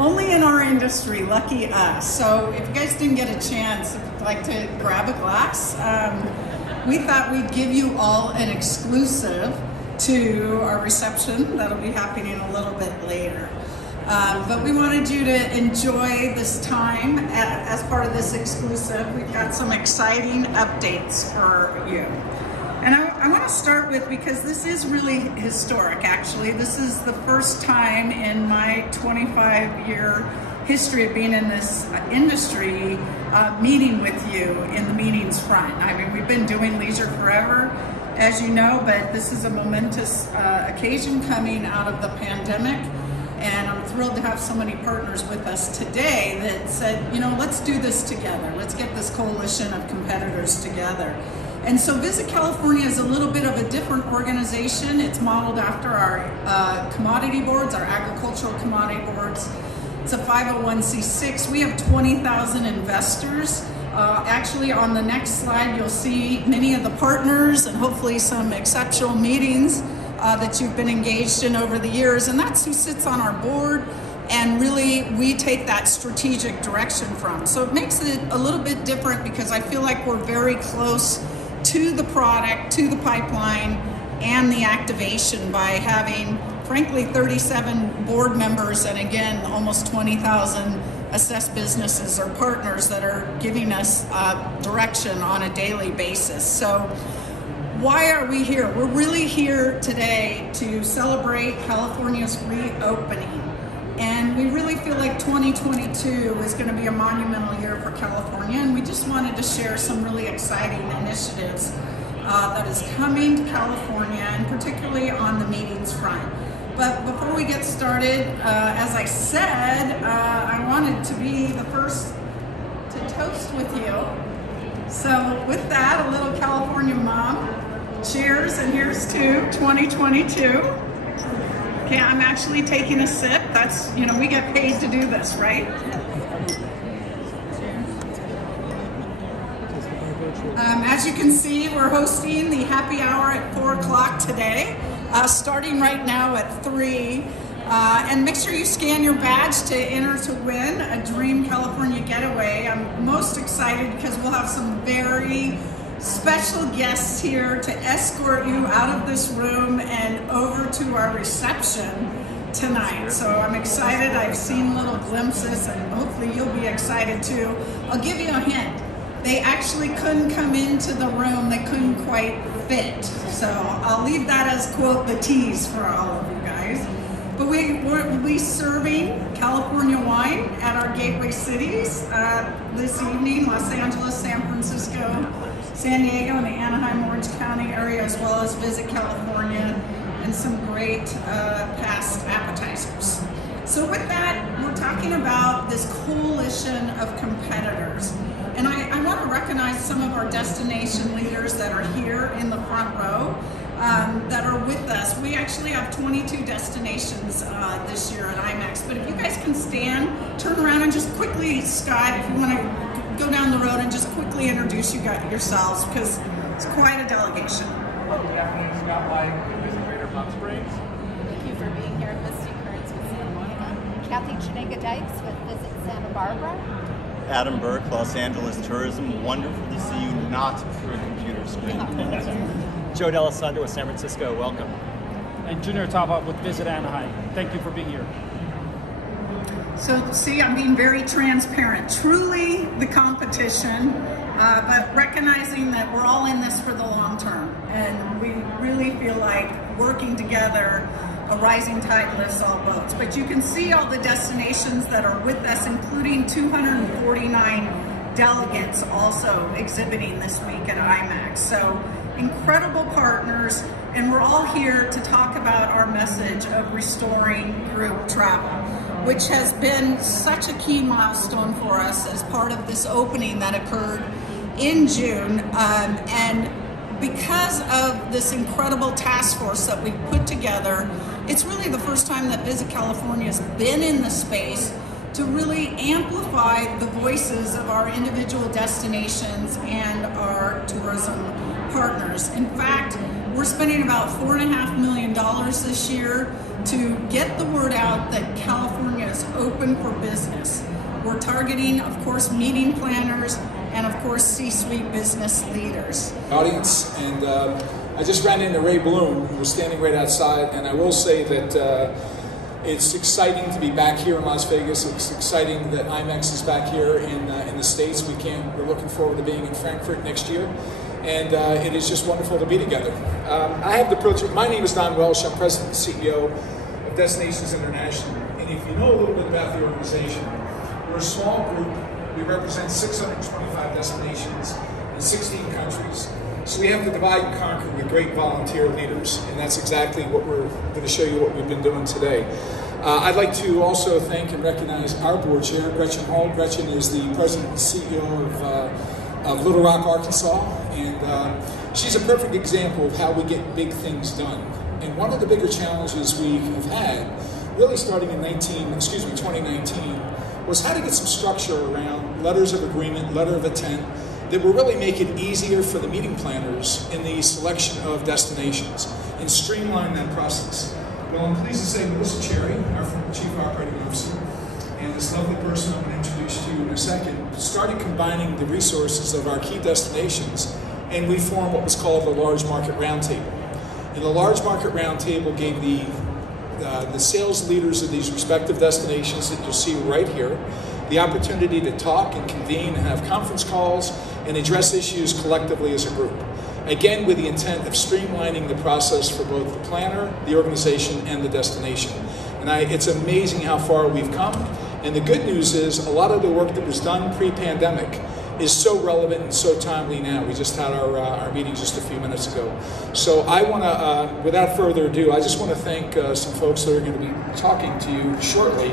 Only in our industry, lucky us. So if you guys didn't get a chance, if you'd like to grab a glass, we thought we'd give you all an exclusive to our reception. That'll be happening a little bit later. But we wanted you to enjoy this time as part of this exclusive. We've got some exciting updates for you. And I want to start with, because this is really historic actually. This is the first time in my 25-year history of being in this industry meeting with you in the meetings front. I mean, we've been doing leisure forever, as you know, but this is a momentous occasion coming out of the pandemic. And I'm thrilled to have so many partners with us today that said, you know, let's do this together. Let's get this coalition of competitors together. And so Visit California is a little bit of a different organization. It's modeled after our commodity boards, our agricultural commodity boards. It's a 501c6. We have 20,000 investors. Actually, on the next slide, you'll see many of the partners and hopefully some exceptional meetings that you've been engaged in over the years. And that's who sits on our board. And really, we take that strategic direction from. So it makes it a little bit different because I feel like we're very close to the product, to the pipeline, and the activation by having, frankly, 37 board members and again, almost 20,000 assessed businesses or partners that are giving us direction on a daily basis. So why are we here? We're really here today to celebrate California's reopening. And we really feel like 2022 is going to be a monumental year for California, and we just wanted to share some really exciting initiatives that is coming to California, and particularly on the meetings front. But before we get started, as I said, I wanted to be the first to toast with you. So with that, a little California mom. Cheers, and here's to 2022. Okay, I'm actually taking a sip. That's, you know, we get paid to do this, right? As you can see, we're hosting the happy hour at 4 o'clock today, starting right now at 3. And make sure you scan your badge to enter to win a Dream California Getaway. I'm most excited because we'll have some very special guests here to escort you out of this room and over to our reception tonight. So I'm excited. I've seen little glimpses and hopefully you'll be excited too. I'll give you a hint. They actually couldn't come into the room. They couldn't quite fit. So I'll leave that as, quote, the tease for all of you guys. But we'll be serving California wine at our gateway cities this evening, Los Angeles, San Francisco, San Diego, and the Anaheim, Orange County area, as well as Visit California, and some great past appetizers. So with that, we're talking about this coalition of competitors. And I want to recognize some of our destination leaders that are here in the front row that are with us. We actually have 22 destinations this year at IMEX, but if you guys can stand, turn around and just quickly, Scott, if you want to go down the road and just quickly introduce yourselves, because it's quite a delegation. Good afternoon, Scott White, Visit Greater Palm Springs. Thank you for being here. Misty Kearns with Santa Monica. Kathy Chenega Dykes with Visit Santa Barbara. Adam Burke, Los Angeles Tourism. Wonderful to see you not through a computer screen. Joe D'Alessandro with San Francisco, welcome. And Junior Tava with Visit Anaheim. Thank you for being here. So see, I'm being very transparent. Truly the competition, but recognizing that we're all in this for the long term. And we really feel like working together, a rising tide lifts all boats. But you can see all the destinations that are with us, including 249 delegates also exhibiting this week at IMEX. So incredible partners, and we're all here to talk about our message of restoring group travel, which has been such a key milestone for us as part of this opening that occurred in June. And because of this incredible task force that we put together, it's really the first time that Visit California has been in the space to really amplify the voices of our individual destinations and our tourism partners. In fact, we're spending about $4.5 million this year to get the word out out that California is open for business. We're targeting, of course, meeting planners and, of course, C-suite business leaders. Audience, and I just ran into Ray Bloom, who was standing right outside, and I will say that it's exciting to be back here in Las Vegas. It's exciting that IMEX is back here in the States. We're looking forward to being in Frankfurt next year, and it is just wonderful to be together. I have the privilege. My name is Don Welsh. I'm President and CEO of Destinations International, and if you know a little bit about the organization, we're a small group. We represent 625 destinations in 16 countries. So we have to divide and conquer with great volunteer leaders, and that's exactly what we're going to show you what we've been doing today. I'd like to also thank and recognize our board chair, Gretchen Hall. Gretchen is the president and CEO of Little Rock, Arkansas, and she's a perfect example of how we get big things done. And one of the bigger challenges we have had, really starting in 2019, was how to get some structure around letters of agreement, letter of intent, that will really make it easier for the meeting planners in the selection of destinations and streamline that process. Well, I'm pleased to say Melissa Cherry, our Chief Operating Officer, and this lovely person I'm going to introduce to you in a second, started combining the resources of our key destinations, and we formed what was called the Large Market Roundtable. And the Large Market Roundtable gave the sales leaders of these respective destinations that you'll see right here the opportunity to talk and convene and have conference calls and address issues collectively as a group. Again, with the intent of streamlining the process for both the planner, the organization, and the destination. And it's amazing how far we've come. And the good news is a lot of the work that was done pre-pandemic is so relevant and so timely now. We just had our meeting just a few minutes ago. So I want to, without further ado, I just want to thank some folks that are going to be talking to you shortly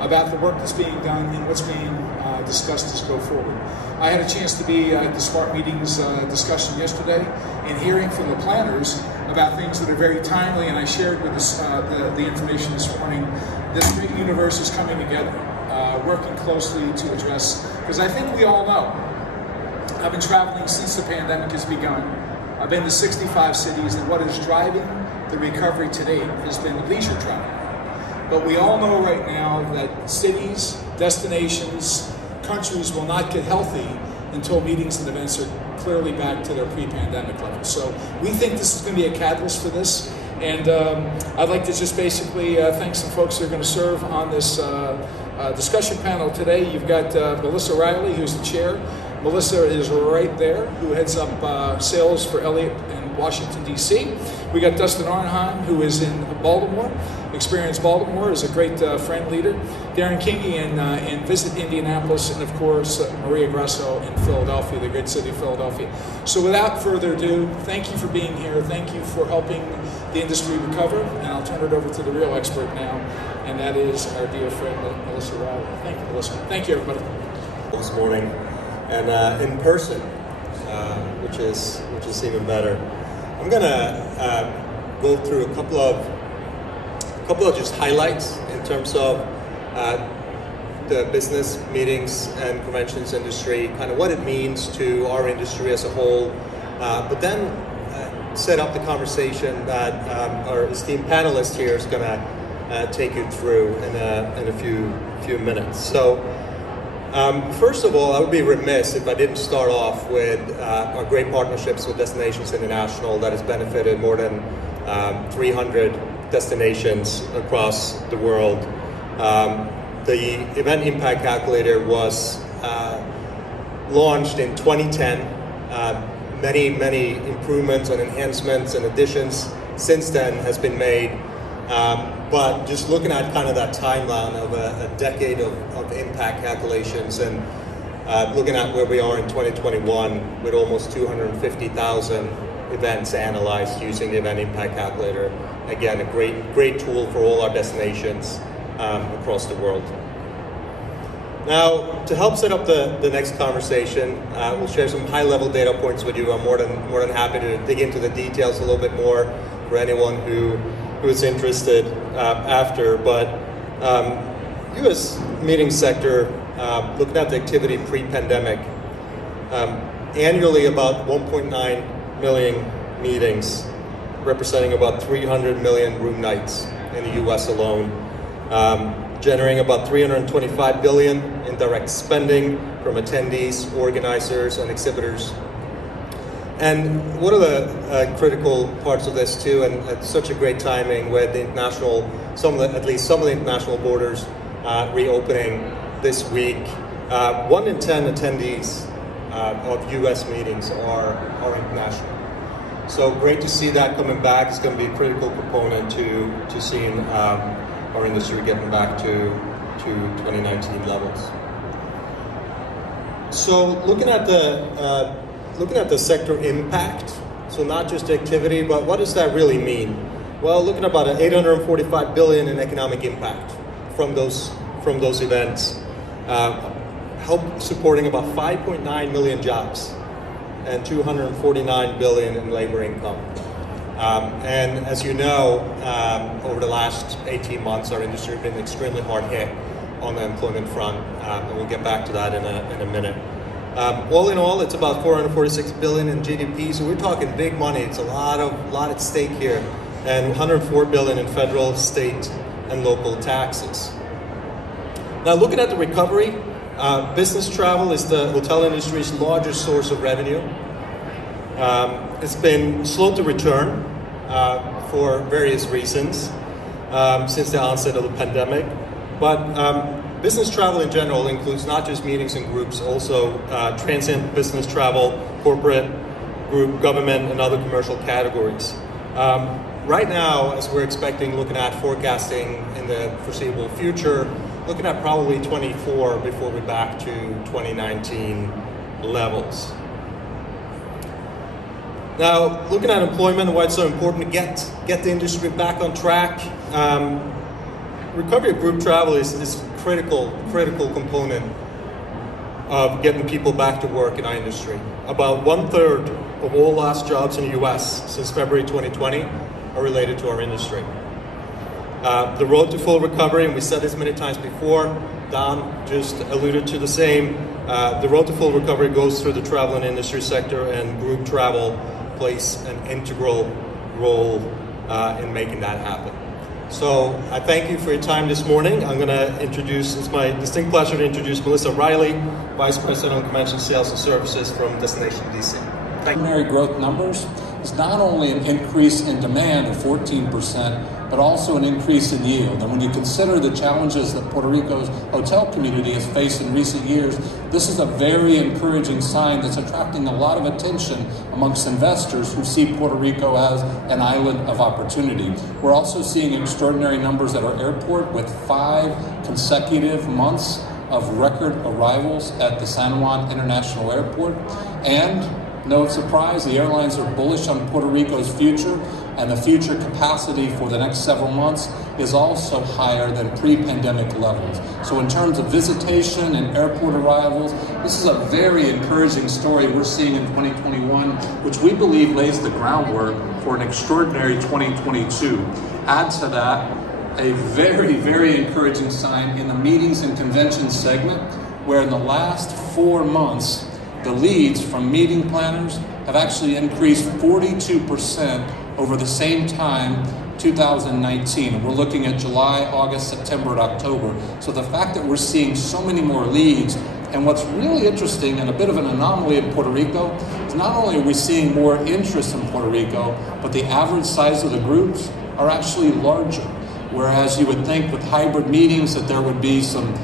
about the work that's being done and what's being discussed as go forward. I had a chance to be at the Smart Meetings discussion yesterday and hearing from the planners about things that are very timely, and I shared with us the information this morning. This great universe is coming together, working closely to address, because I think we all know, I've been traveling since the pandemic has begun. I've been to 65 cities, and what is driving the recovery to date has been leisure travel. But we all know right now that cities, destinations, countries will not get healthy until meetings and events are clearly back to their pre-pandemic levels. So we think this is going to be a catalyst for this. And I'd like to just basically thank some folks that are going to serve on this discussion panel today. You've got Melissa Riley, who's the chair. Melissa is right there, who heads up sales for Elliott in Washington, D.C. We got Dustin Arnheim, who is in Baltimore. Experience Baltimore is a great friend leader. Darren Kingy in Visit Indianapolis, and of course Maria Grasso in Philadelphia, the great city of Philadelphia. So without further ado, thank you for being here. Thank you for helping the industry recover, and I'll turn it over to the real expert now, and that is our dear friend Melissa Riley. Thank you, Melissa. Thank you, everybody. This morning, and in person, which is even better. I'm gonna go through a couple of just highlights in terms of the business meetings and conventions industry, kind of what it means to our industry as a whole, but then set up the conversation that our esteemed panelist here is going to take you through in a few minutes. So first of all, I would be remiss if I didn't start off with our great partnerships with Destinations International that has benefited more than 300 destinations across the world. The Event Impact Calculator was launched in 2010. Many improvements and enhancements and additions since then has been made. But just looking at kind of that timeline of a decade of impact calculations and looking at where we are in 2021 with almost 250,000 events analyzed using the Event Impact Calculator. Again, a great tool for all our destinations across the world. Now, to help set up the next conversation, we'll share some high-level data points with you. I'm more than happy to dig into the details a little bit more for anyone who is interested after. But U.S. meeting sector, looking at the activity pre-pandemic, annually about 1.9 million meetings, representing about 300 million room nights in the U.S. alone. generating about $325 billion in direct spending from attendees, organizers, and exhibitors. And one of the critical parts of this too, and at such a great timing with the international, at least some of the international borders reopening this week. 1 in 10 attendees of US meetings are international. So great to see that coming back. It's going to be a critical component to seeing our industry getting back to 2019 levels. So looking at the sector impact, so not just activity, but what does that really mean? Well, looking at about $845 billion in economic impact from those events, help supporting about 5.9 million jobs and $249 billion in labor income. And as you know, over the last 18 months, our industry has been extremely hard hit on the employment front, and we'll get back to that in a minute. All in all, it's about $446 billion in GDP, so we're talking big money. It's a lot at stake here, and $104 billion in federal, state, and local taxes. Now, looking at the recovery, business travel is the hotel industry's largest source of revenue. It's been slow to return for various reasons since the onset of the pandemic, but business travel in general includes not just meetings and groups, also transient business travel, corporate, group, government, and other commercial categories. Right now, as we're expecting, looking at forecasting in the foreseeable future, looking at probably 24 before we're back to 2019 levels. Now, looking at employment and why it's so important to get the industry back on track, recovery of group travel is critical component of getting people back to work in our industry. About 1/3 of all lost jobs in the US since February 2020 are related to our industry. The road to full recovery, and we said this many times before, Don just alluded to the same, the road to full recovery goes through the travel and industry sector, and group travel plays an integral role in making that happen. So I thank you for your time this morning. I'm going to introduce, it's my distinct pleasure to introduce Melissa Riley, Vice President of Convention Sales and Services from Destination DC. Preliminary growth numbers is not only an increase in demand of 14%, but also an increase in yield. And when you consider the challenges that Puerto Rico's hotel community has faced in recent years, this is a very encouraging sign that's attracting a lot of attention amongst investors who see Puerto Rico as an island of opportunity. We're also seeing extraordinary numbers at our airport with 5 consecutive months of record arrivals at the San Juan International Airport. And no surprise, the airlines are bullish on Puerto Rico's future, and the future capacity for the next several months is also higher than pre-pandemic levels. So in terms of visitation and airport arrivals, this is a very encouraging story we're seeing in 2021, which we believe lays the groundwork for an extraordinary 2022. Add to that a very, very encouraging sign in the meetings and conventions segment, where in the last 4 months, the leads from meeting planners have actually increased 42% over the same time, 2019. We're looking at July, August, September, and October. So the fact that we're seeing so many more leads, and what's really interesting and a bit of an anomaly in Puerto Rico, is not only are we seeing more interest in Puerto Rico, but the average size of the groups are actually larger. Whereas you would think with hybrid meetings that there would be some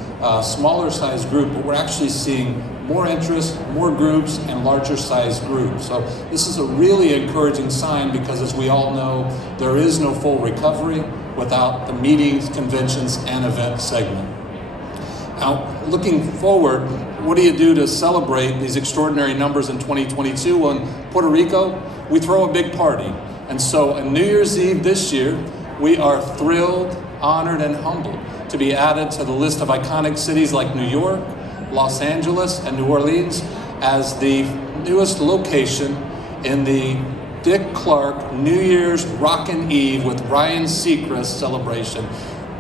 smaller size group, but we're actually seeing more interest, more groups, and larger sized groups. So this is a really encouraging sign because, as we all know, there is no full recovery without the meetings, conventions, and event segment. Now, looking forward, what do you do to celebrate these extraordinary numbers in 2022? Well, in Puerto Rico, we throw a big party. And so on New Year's Eve this year, we are thrilled, honored, and humbled to be added to the list of iconic cities like New York, Los Angeles, and New Orleans as the newest location in the Dick Clark New Year's Rockin' Eve with Ryan Seacrest celebration.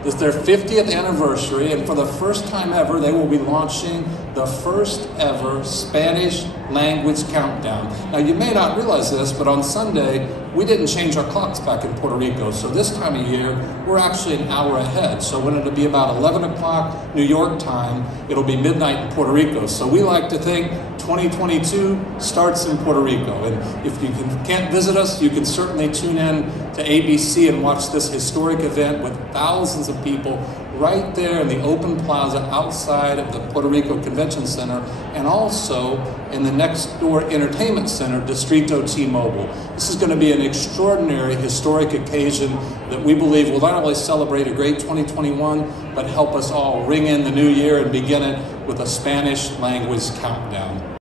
This is their 50th anniversary, and for the first time ever, they will be launching the first ever Spanish language countdown. Now, you may not realize this, but on Sunday, we didn't change our clocks back in Puerto Rico. So this time of year, we're actually an hour ahead. So when it'll be about 11 o'clock New York time, it'll be midnight in Puerto Rico. So we like to think 2022 starts in Puerto Rico. And if you can't visit us, you can certainly tune in to ABC and watch this historic event with thousands of people right there in the open plaza outside of the Puerto Rico Convention Center, and also in the next door entertainment center, Distrito T-Mobile. This is going to be an extraordinary historic occasion that we believe will not only celebrate a great 2021, but help us all ring in the new year and begin it with a Spanish language countdown.